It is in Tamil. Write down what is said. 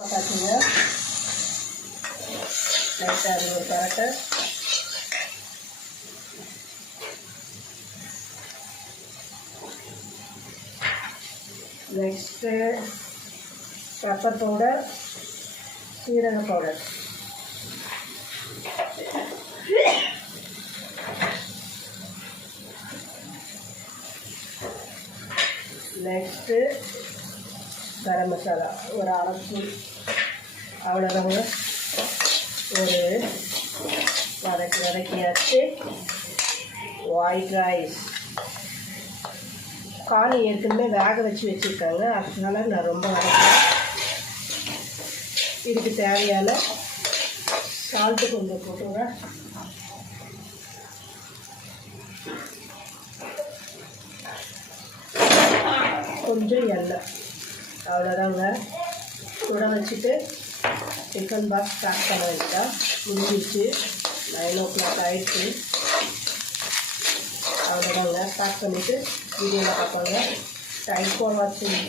பார்த்துங்க லைட்டாக அது ஒரு பரட்டை நெக்ஸ்ட்டு பெப்பர் பவுடர், சீரக பவுடர், நெக்ஸ்ட்டு கரம் மசாலா ஒரு அரை ஸ்பூன், அவ்வளோதாங்க. ஒரு வதக்கியாச்சு. ஒயிட் ரைஸ் காணி ஏற்கனவே வேக வச்சு வச்சுருக்காங்க, அதனால நான் ரொம்ப வதக்கிறேன். இதுக்கு தேவையான சால்ட்டு கொஞ்சம் போட்டுங்க. கொஞ்சம் எண்ணெய், அவ்வளோதாங்க. சுட வச்சுட்டு டிஃபன் பாக்ஸ் பேக் பண்ண வச்சுட்டா முடிஞ்சிச்சு. 9 o'clock ஆகிடுச்சு. அவ்வளோதாங்க. பேக் பண்ணிவிட்டு வீடியோவில் பார்ப்பாங்க. தேங்க்ஸ் ஃபார் வாட்சிங்.